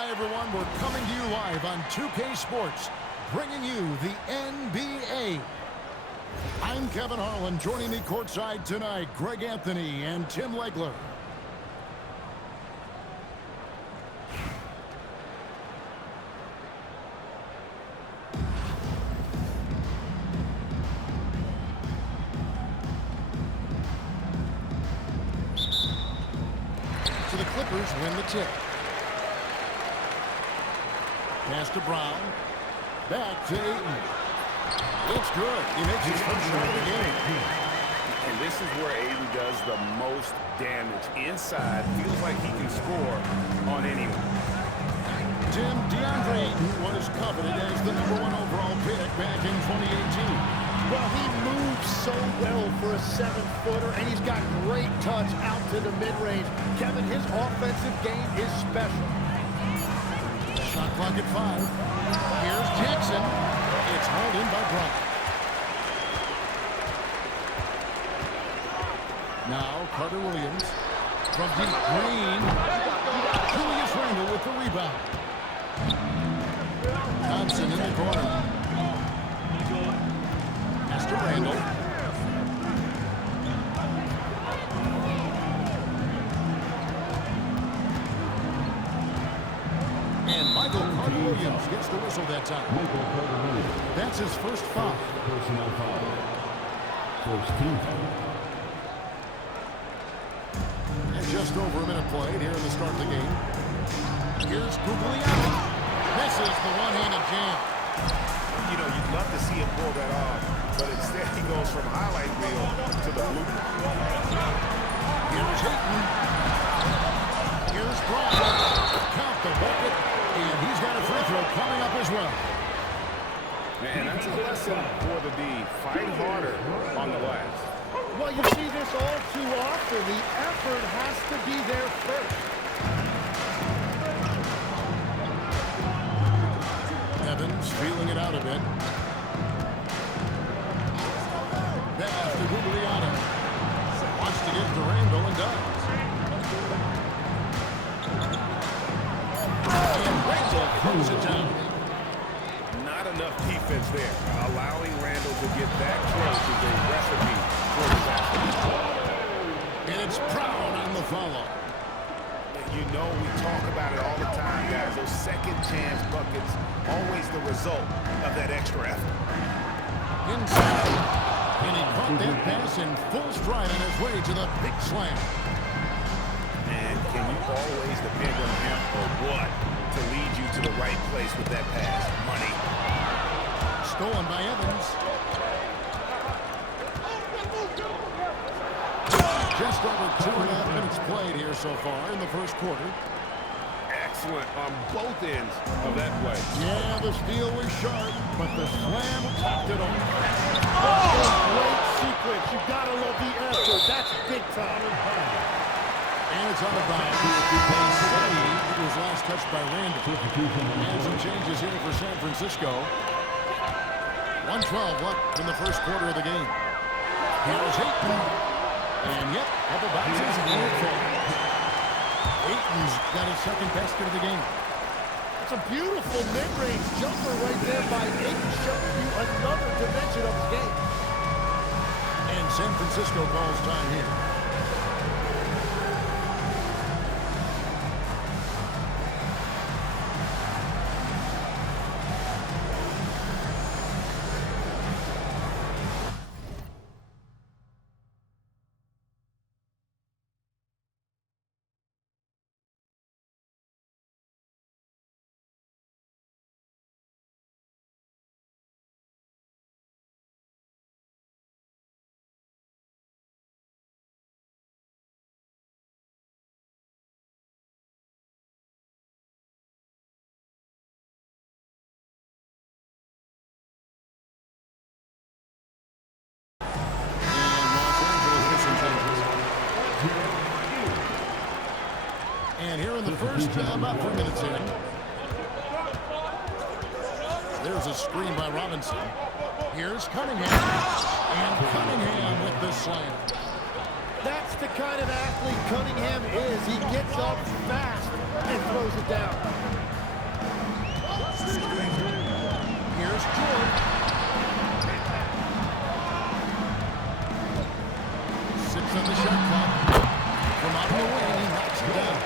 Hi, everyone. We're coming to you live on 2K Sports, bringing you the NBA. I'm Kevin Harlan. Joining me courtside tonight, Greg Anthony and Tim Legler. So the Clippers win the tip. Pass to Brown. Back to Ayton. It's good. He makes his first shot of the game. And this is where Ayton does the most damage. Inside, feels like he can score on anyone. Tim, DeAndre Ayton was coveted as the #1 overall pick back in 2018. Well, he moves so well for a 7-footer, and he's got great touch out to the mid-range. Kevin, his offensive game is special. Shot clock at 5. Here's Jackson. It's hauled in by Brown. Now Carter Williams from deep. Green. Julius Randle with the rebound. Thompson in the corner. Pass to Randle. And Michael Carter Williams gets the whistle that time. That's his first foul. Personal foul. First team foul. And just over a minute played here in the start of the game. Here's Guglielmo. Misses the one-handed jam. You know, you'd love to see him pull that off, but instead he goes from highlight reel to the blooper. Here's Ayton. Here's Brown. Count the bucket, and he's got a free throw coming up as well. And that's a lesson for the D. Fight harder on the glass. Well, you see this all too often. The effort has to be there first. Evans feeling it out a bit. Pass to Guglielmo. Wants to get to Randle and does. And Randle throws it down. Not enough defense there. Allowing Randle to get that close is a recipe for disaster. And it's Brown on the follow. You know, we talk about it all the time, guys. Those second chance buckets, always the result of that extra effort. Inside. And he caught that pass in full stride on his way to the big slam. And can you always depend on him or what to lead you to the right place with that pass? Money. Stolen by Evans. Just over 2.5 minutes played here so far in the first quarter. Excellent on both ends of that play. Yeah, the steal was sharp, but the slam topped it off. Oh, great sequence. You gotta love the effort. That's big time. And it's on the bounce. It was last touched by Randle. And some changes here for San Francisco. 1:12 left in the first quarter of the game. Here's Ayton. And yep, couple bounces and it falls. Ayton's got his second basket of the game. It's a beautiful mid-range jumper right there by Ayton, showing you another dimension of his game. And San Francisco calls time here. And here in the first, about 3 minutes in. There's a screen by Robinson. Here's Cunningham. And Cunningham with the slam. That's the kind of athlete Cunningham is. He gets up fast and throws it down. Here's George. Sits on the shot clock. From out of the wing, he knocks him down.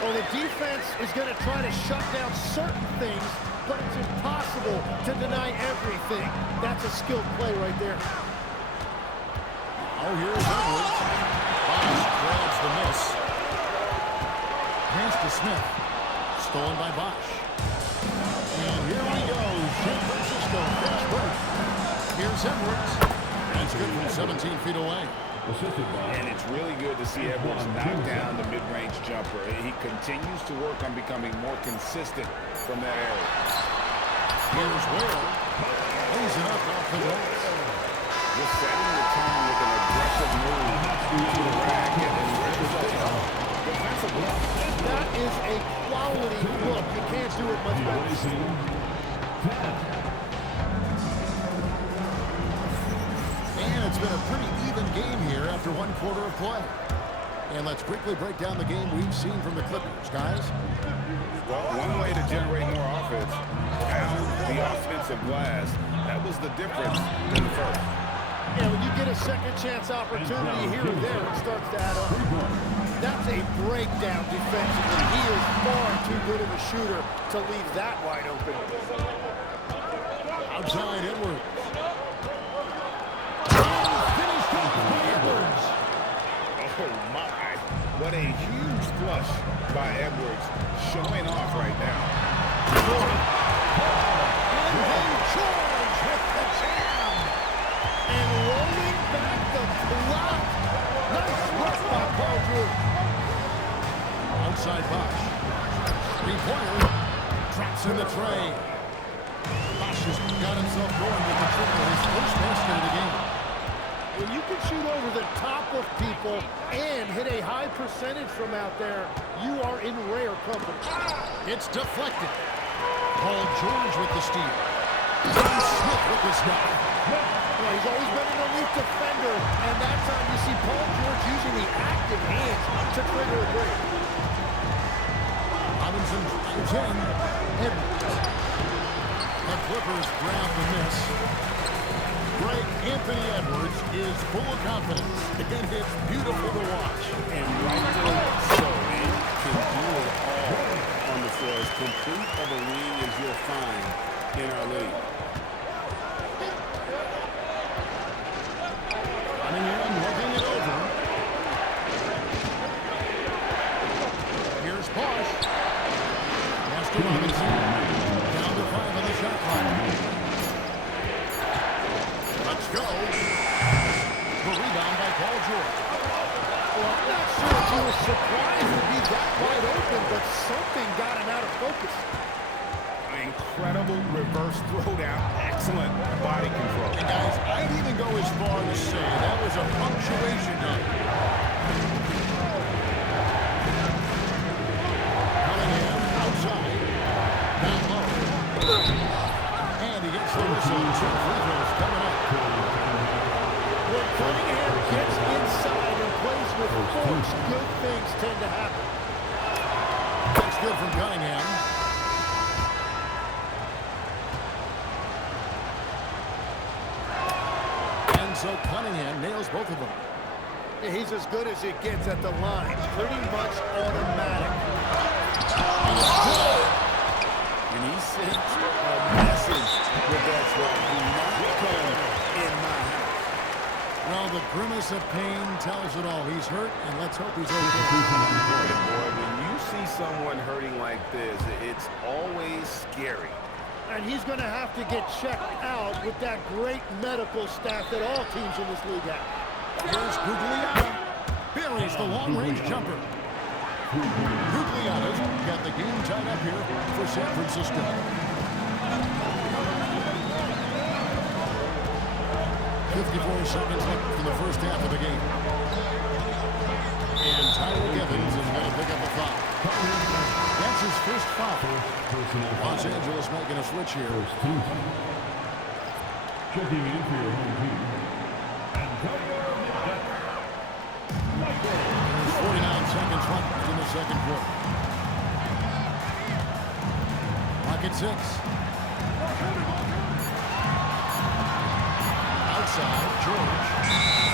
Well, the defense is going to try to shut down certain things, but it's impossible to deny everything. That's a skilled play right there. Oh, here's Edwards. Bosch grabs the miss. Pass to Smith. Stolen by Bosch. And here we go. San Francisco fast break. Here's Edwards. That's good from 17 feet away. And it's really good to see Edwards knock down the mid-range jumper. He continues to work on becoming more consistent from that area. Here's Ware. Lays it up off the glass. Just setting the tone with an aggressive move to the rack and then defensive block. That is a quality look. You can't do it much better. And it's been a pretty even game here after one quarter of play. And let's quickly break down the game we've seen from the Clippers, guys. Well, one way to generate more offense, pound the offensive glass. That was the difference in the first. Yeah, when you get a second chance opportunity here and there, it starts to add up. That's a breakdown defensively. He is far too good of a shooter to leave that wide open. Outside Edwards. Oh, my. What a huge flush by Edwards, showing off right now. And then George with the jam. And rolling back the clock. Nice work by Paul George. Outside Bosch. Three-pointer. Traps in the tray. Bosch has got himself going with the triple. His first basket of the game. When you can shoot over the top of people and hit a high percentage from out there, you are in rare company. It's deflected. Paul George with the steal. John Smith with the stop. Well, he's always been an elite defender, and that time you see Paul George using the active hands to trigger a break. Robinson drives in. Edwards. The Clippers grab the miss. Greg Anthony Edwards is full of confidence, and it's beautiful to watch. And rightfully so, man. Can do it all on the floor. As complete of a wing as you'll find in our league. Running in, looking it over. Here's Bosch. Pass to Robinson. Down to 5 on the shot clock. Let's go. The rebound by Paul George. Well, I'm not sure if he was surprised to be that wide open, but something got him out of focus. Incredible reverse throwdown. Excellent body control. And guys, I'd even go as far to say that was a punctuation dunk. Cunningham outside. Down low. And he gets the whistle. 2 free throws coming up. When Cunningham gets inside and plays with force, good things tend to happen. That's good from Cunningham. And so Cunningham nails both of them. Yeah, he's as good as it gets at the line. Pretty much automatic. And he sent a message with that throw. Do not come in my house. Well, the grimace of pain tells it all. He's hurt, and let's hope he's okay. Boy, when you see someone hurting like this, it's always scary. And he's going to have to get checked out with that great medical staff that all teams in this league have. Here's Gugliotta. Buries the long-range jumper. Gugliotta's got the game tied up here for San Francisco. 54 seconds left in the first half of the game. And Tyreke Evans is going to pick up the foul. That's his first foul. Los Angeles making a switch here. Checking in for your home team. There's 49 seconds left in the second quarter. Clock at 6. Outside, George.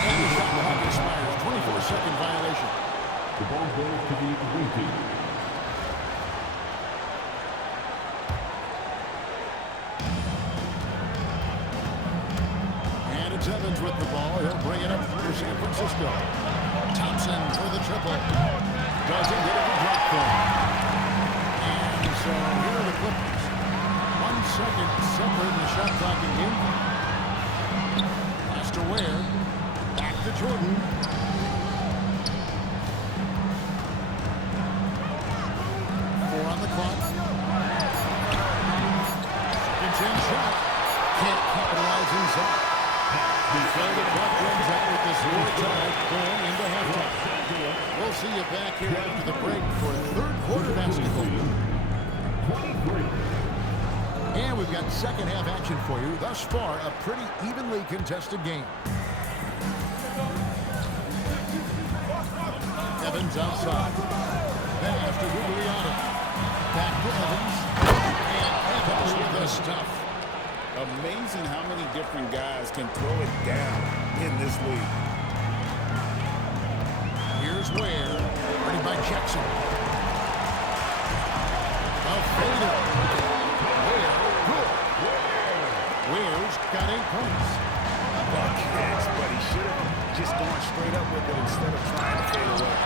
And the shot clock expires. 24-second violation. The ball goes to the green team. And it's Evans with the ball. He'll bring it up for San Francisco. Thompson for the triple. Doesn't get it to drop for him. And so here are the Clippers. 1 second separating the shot clock in game. Pass to Ware. Back to Jordan. 4 on the clock. Second 10 shot. Can't capitalize inside. So the clock runs out with this score tie going into halftime. We'll see you back here after the break for third quarter basketball. And we've got second half action for you. Thus far, a pretty evenly contested game. Evans outside. Pass to Guglielmo. Back to Evans. And Evans with the stuff. Amazing how many different guys can throw it down in this league. Here's Ware. Ready by Jackson. A fader. Ware. Good. Ware's got 8 points. Buckets, but he should have just gone straight up with it instead of trying to fade away.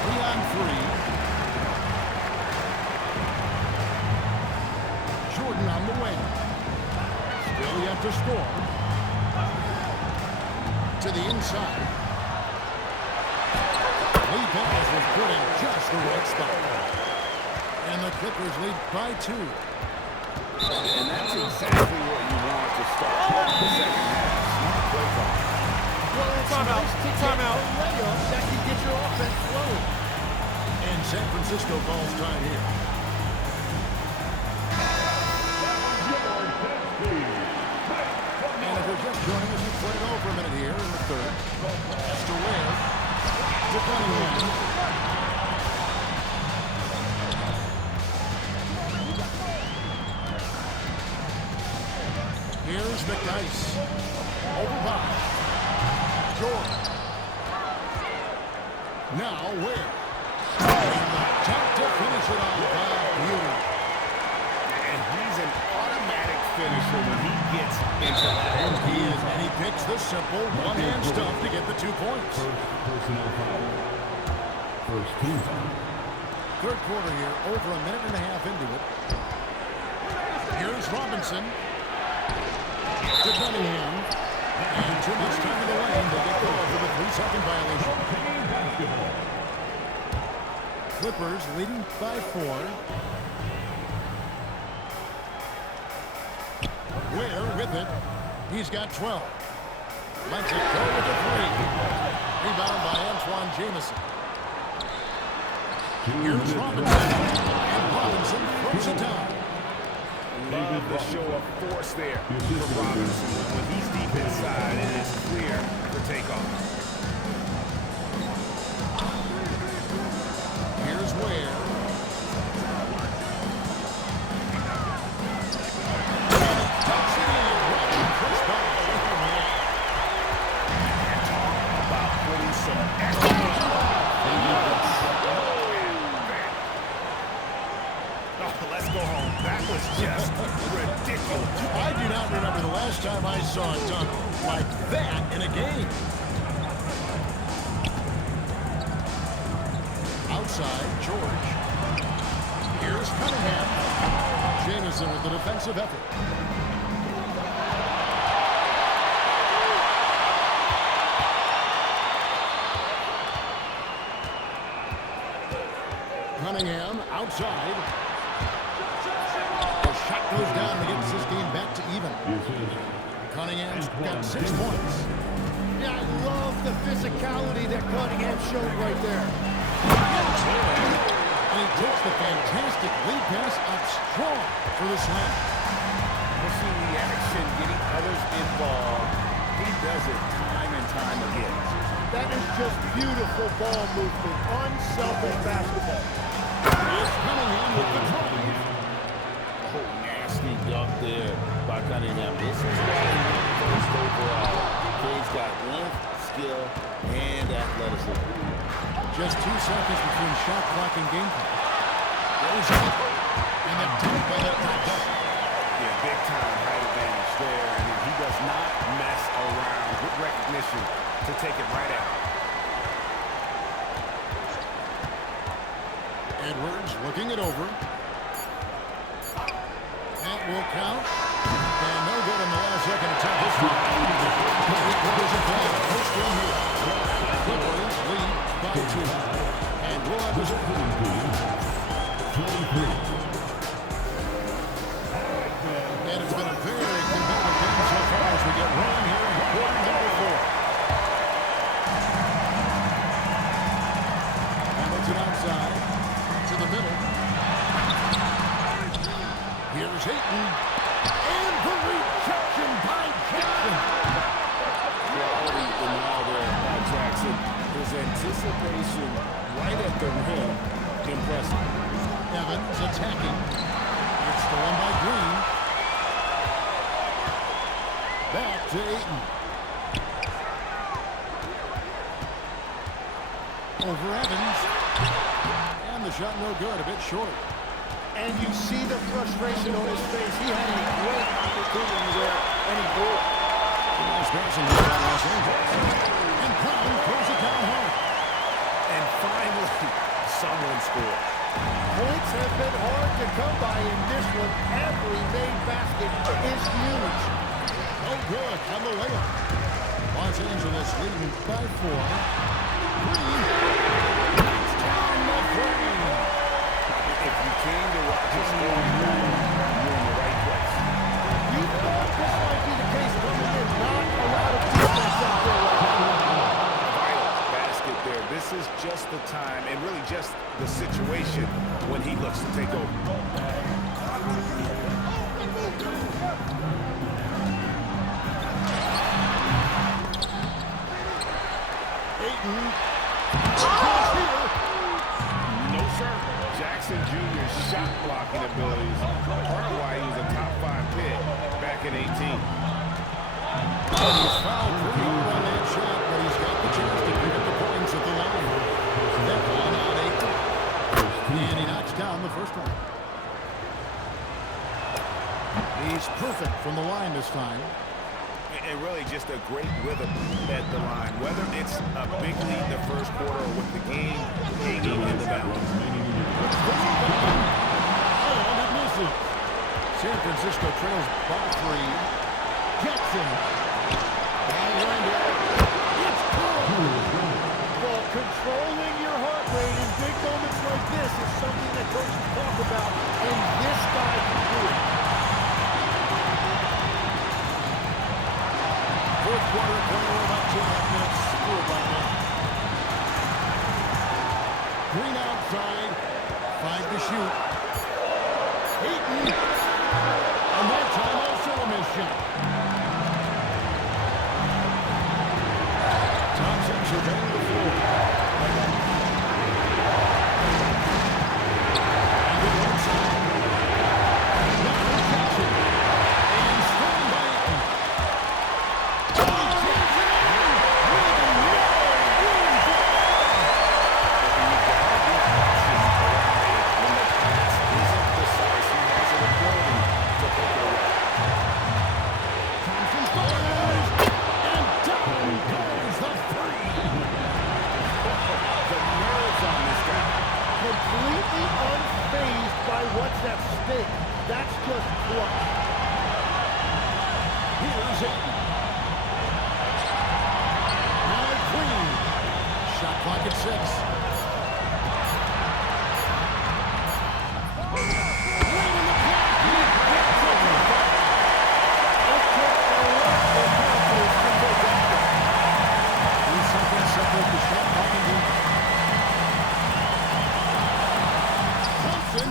3 on 3. Jordan on the wing. Still yet to score. To the inside. Lee Pass was put in just the right spot. And the Clippers lead by 2. And that's exactly what you want to start the second half. Smart play call. Well, it's Timeout. nice to get Timeout. a layup that can get your offense flowing. And San Francisco calls time here. And if you're just joining us, we're playing over a minute here in the third. That's to Ware. To Cunningham. Here's McNice. Over Bosch. George. Now Ware. And the attempt to finish it off. Beauty. And he's an automatic finisher when he gets into that. And he is, and he picks the simple one-hand stuff to get the 2 points. Personal foul. First team foul. Third quarter here, over a minute and a half into it. Here's Robinson. To Cunningham. And too much time in the lane to get called for the 3-second violation. Clippers leading by 4. Ware with it. He's got 12. Lets it go with the 3. Rebound by Antoine Jamison. Here's Robinson. And Robinson throws it down. Love the show of force there for Robinson. When he's deep inside, it is clear for takeoff. Here's Ware. Tucks it in. Chris Bosh with the man. About putting some extra. Oh, let's go home. That was just ridiculous. I do not remember the last time I saw a dunk like that in a game. Outside, George. Here's Cunningham. Jamison with the defensive effort. Cunningham outside. The shot goes down and gets this game back to even. Cunningham's got 6 points. Yeah, I love the physicality that Cunningham showed right there. And he takes the fantastic lead pass up strong for the slam. We'll see the action, getting others involved. He does it time and time again. That is just beautiful ball movement, unselfish basketball. Here's Cunningham with the drive. Oh, nasty dunk there by Cunningham. This is why just overall. He's got length, skill, and athleticism. Just 2 seconds between shot clock and game clock. Goes up. And the dunk by the touch. Yeah, big-time height advantage there. And he does not mess around. Good recognition to take it right out. Edwards looking it over. That will count. And no good in the last second attempt this time. Clippers are playing first one here. Clippers lead by 2. And we'll have this. And it's been a very competitive game so far as we get rolling here in quarter number 4. Hamilton outside to the middle. Here's Ayton. And the rejection by Jackson. Quality denial there by Jackson. His anticipation right at the rim, impressive. Evans attacking. It's stolen by Green. Back to Ayton. Over Evans. And the shot no good, a bit short. And you see the frustration on his face. He had a great opportunity there, and he blew it. Nice passing here by Los Angeles. And Brown throws it down hard. And finally, someone scores. Points have been hard to come by in this one. Every made basket is huge. Oh, good on the layup. Los Angeles leading by 4. Green knocks down the frame. If you came to watch a scoring game, you're in the right place. You thought this might be the case coming in. Not a lot of defense out there right now. Vital basket there. This is just the time, and really just the situation when he looks to take over. Ayton. No, sir. Jackson Jr.'s shot blocking abilities are part of why he was a top 5 pick back in 18. He's fouled pretty hard on that shot, but he's got the chance to pick up the points at the line. That one on Ayton. And he knocks down the first one. He's perfect from the line this time. And really just a great rhythm at the line. Whether it's a big lead in the first quarter or with the game hanging in the balance. And it misses. San Francisco trails by 3. Jackson. And it's good. Well, controlling your heart rate in big moments like this is something that coaches talk about, and this guy can do it. Fourth quarter, playing about 2.5 minutes. Scored right now. Green outside. 5 to shoot. Ayton. And that time also a missed shot. Thompson surveying the floor. And the outside. Now Jackson. And stolen by Ayton. Completely unfazed by what's at stake. That's just clutch. Here's Ayton. Now Green. Shot clock at 6. Right in the clock. He gets it. It took a lot of confidence to make that. 3 seconds separate the shot clock and game. Thompson.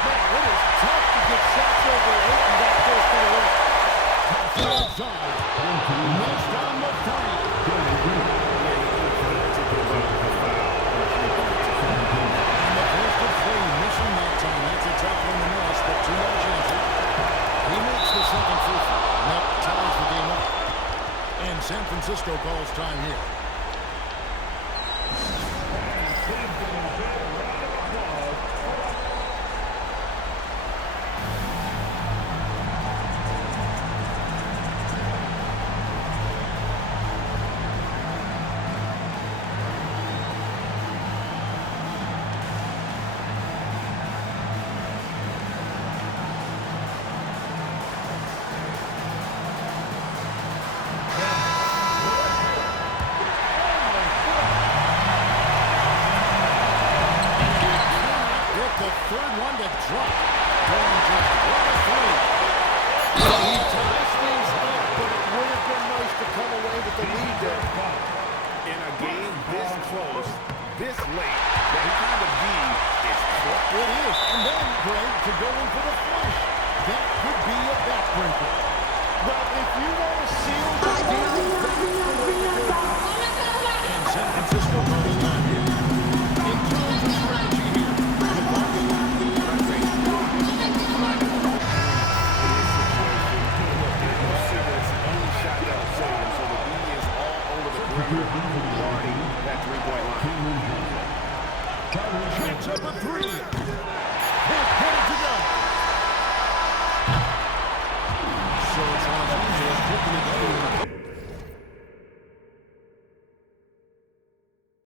Man, it is tough to get shots over Ayton that close to the rim. Thompson outside. Missed on the 3. To give up a foul. San Francisco calls time here. Third one to drop. Going just 1-3. He ties things up, but it would have been nice to come away with the lead there. In a game this close, this late, that kind of D is clutch. It is. And then, Greg, to go in for the flush. That could be a backbreaker. Well, if you want to seal the deal, that's the way to do it. And San Francisco calls time here. In terms of strategy here, the Bucks. Catch up a three.